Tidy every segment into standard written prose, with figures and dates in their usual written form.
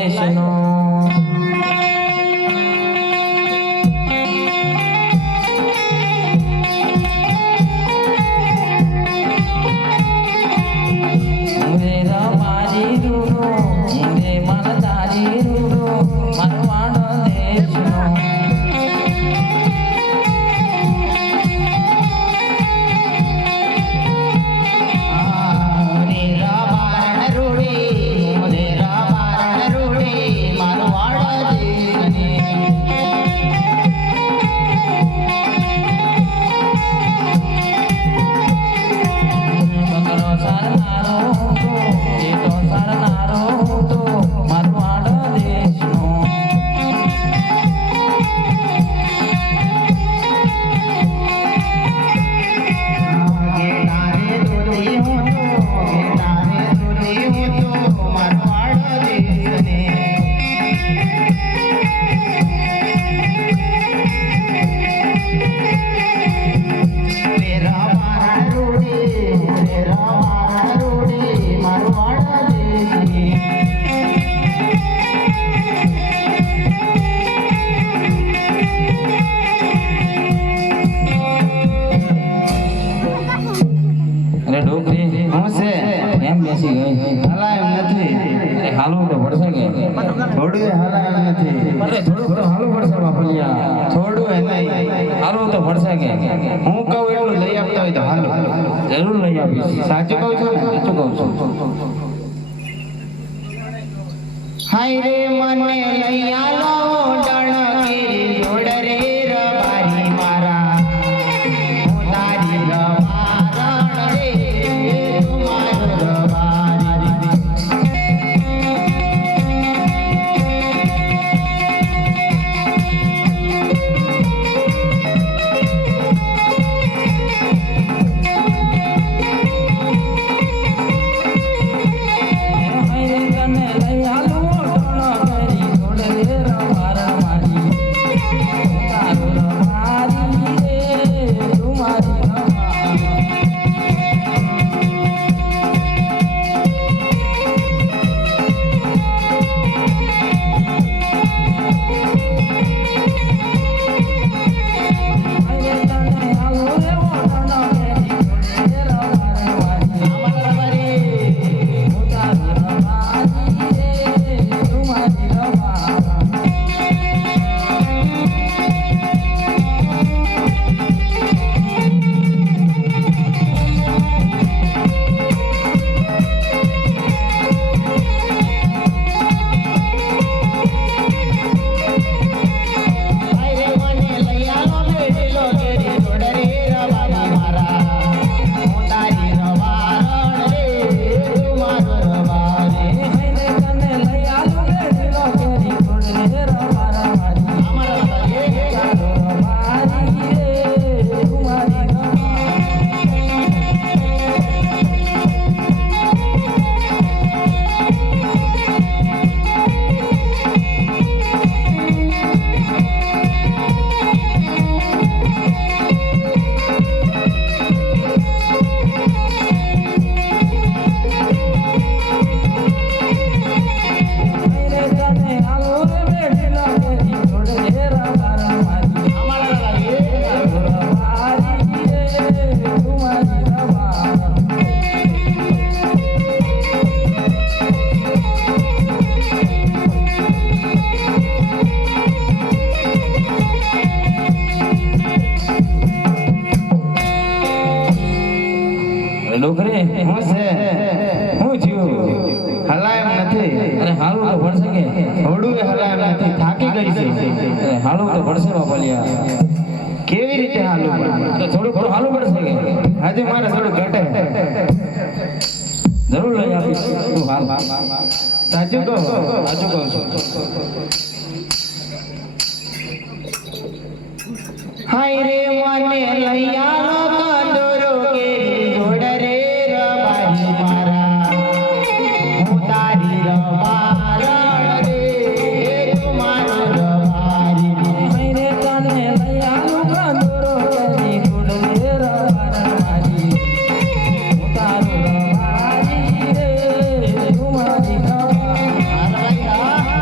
દેશનો હાય રે મને લઈ આલો ડણકેરી જોડ રે રબારી મારા હું તારી રવારણ રે તું મારો રબારી કેવી રીતે હાલું પડે? થોડું હાલું પડશે કે આજે મારે થોડું ઘટે જરૂર લઈ આપીશ. તું હાલ સાચું કહું છું. હાય રે મને લઈ આવો કંદોરો કેરી જોડ રે રબારી મારા હું તારી રબારણ રે તું મારો રબારી. હાય રે તને લઈ આવો કંદોરો કેરી જોડ રે રબારણ મારી હું તારો રબારી રે તું મારી રબારી.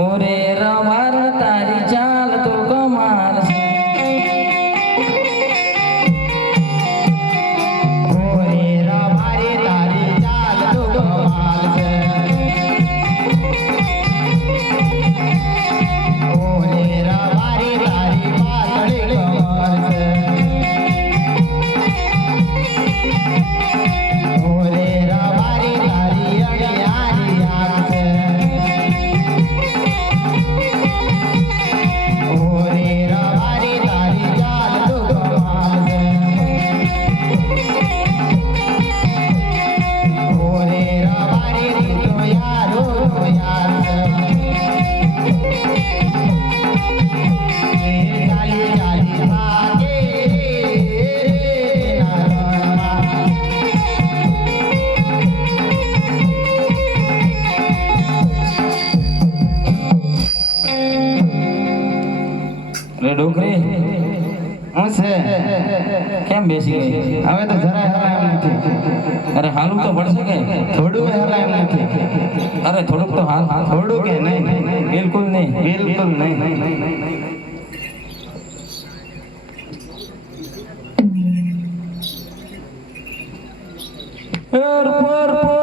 ઓરે રમાર તારી ચાલ તો કમાલ છે. ઓરે રમારે તારી ચાલ તો કમાલ છે. ઓરે રમારે તારી પાતળી કમર છે. ઓરે રમારે તારી અણિયારી આંખ છે. ઓરે રમારે તારી ચાલ તો કમાલ છે. ઓરે રમારે તું તો યારો તો યાર છે. એ ચાલી ચાલી ભાગે ના રણમાં. અરે ડોકરી હું છે કેમ બેસી ગઈ? હવે તો જરાય હલાય એમ નથી. અરે હાલું તો પડશે કે? થોડું હલાય એમ નથી. અરે થોડુંક તો હાલ હાલ થોડું કે નહીં બિલકુલ નહીં. બિલકુલ નહીં. પર પર પર